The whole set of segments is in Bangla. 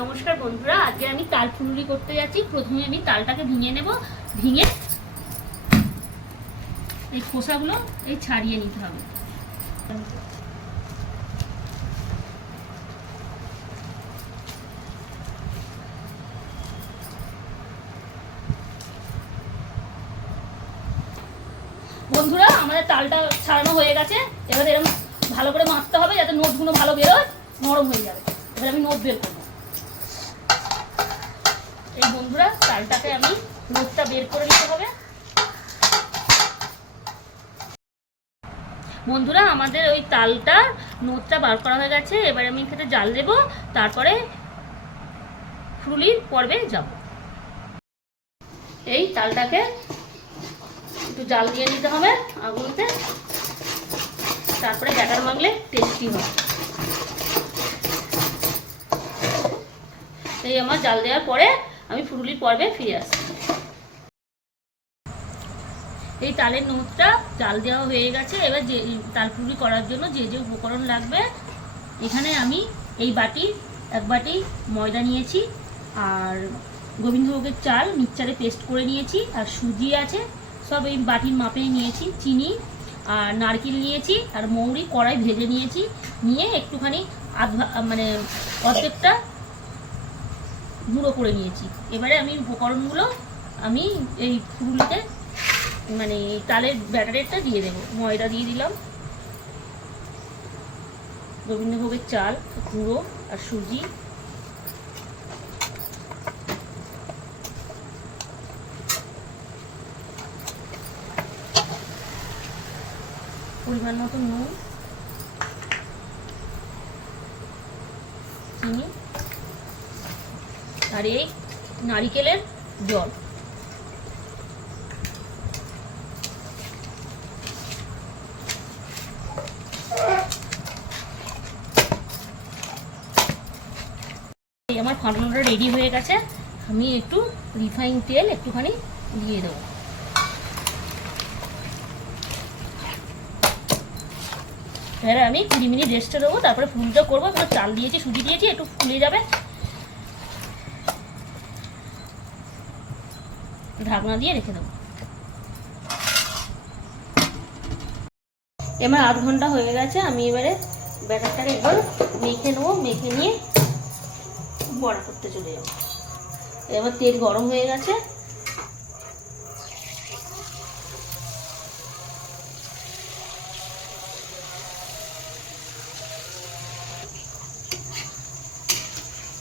নমস্কার বন্ধুরা, আজকে আমি তাল ফুলুরি করতে যাচ্ছি। প্রথমে আমি তালটাকে ভেঙে নেব, ভেঙে এই খোসাগুলো এই ছাড়িয়ে নিতে হবে। বন্ধুরা, আমাদের তালটা ছাড়ানো হয়ে গেছে। এবার এরকম ভালো করে মাখতে হবে যাতে নোটগুলো ভালো বেরোয়, নরম হয়ে যাবে। এবার আমি নোট বের করব। এই বন্ধুরা তালটাকে আমি নোটটা বের করে নিতে হবে। বন্ধুরা, আমাদের ওই তালটা নোটটা বার করা হয়ে গেছে। এবার আমি খেতে জাল দেব, তারপরে ফুলির পর্বে যাব। এই তালটাকে একটু জাল দিয়ে নিতে হবে আগুনতে। তারপরে ব্যাটার মাগলে টেস্টি হবে এই আমার জাল দেওয়ার পরে আমি ফুরুলির পর্বে ফিরে আসছি। এই তালের নোটটা জাল দেওয়া হয়ে গেছে। এবার যে তাল ফুরুলি করার জন্য যে যে উপকরণ লাগবে, এখানে আমি এই বাটি, এক বাটি ময়দা নিয়েছি আর গোবিন্দভোগের চাল মিক্সচারে পেস্ট করে নিয়েছি আর সুজি আছে, সব এই বাটির মাপেই নিয়েছি, চিনি আর নারকেল নিয়েছি আর মৌরি কড়াই ভেজে নিয়েছি। নিয়ে একটুখানি মানে অর্ধেকটা গুঁড়ো করে নিয়েছি। এবারে আমি উপকরণগুলো আমি এই ফুলুলিতে মানে তালের ব্যাটারেরটা দিয়ে দেবো। ময়দা দিয়ে দিলাম। গোবিন্দভোগের চাল, গুঁড়ো আর সুজি। পরিমাণ মতো নুন, চিনি। আর এই নারিকেলের জল। আমার ফাটানোটা রেডি হয়ে গেছে। আমি একটু রিফাইন তেল একটুখানি দিয়ে দেবো। এবারে আমি কুড়ি মিনিট রেস্টে দেবো, তারপরে ফুলটা করব। এবার চাল দিয়েছি, সুজি দিয়েছি, একটু ফুলে যাবে। ঢাকনা দিয়ে রেখে দেবো। এবার আধ ঘণ্টা হয়ে গেছে, আমি এবারে ব্যাটারটাকে একবার মেখে নেব, মেখে নিয়ে বড়া করতে চলে যাব। এবার তেল গরম হয়ে গেছে।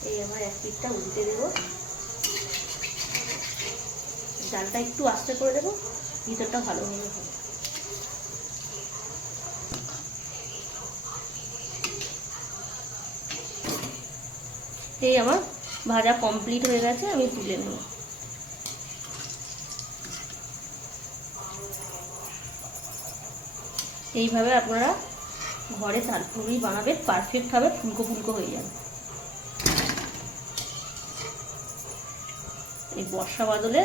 এই আমার এক পিঠটা উল্টে দেবো। ডালটা একটু আস্তে করে দেবো, ভিতরটা ভালো হয়ে হবে এই আমার ভাজা কমপ্লিট হয়ে গেছে, আমি তুলে নেব। এইভাবে আপনারা ঘরে তালপুরি বানাবেন পারফেক্ট হবে ফুলকো ফুলকো হয়ে যাবে। এই বর্ষা বাদলে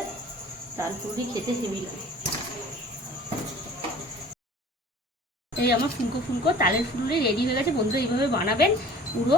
তালপুরি খেতে হেভি লাগে। এই আমার ফুলকো ফুলকো, তালের ফুলুরি রেডি হয়ে গেছে। বন্ধুরা, এইভাবে বানাবেন পুরো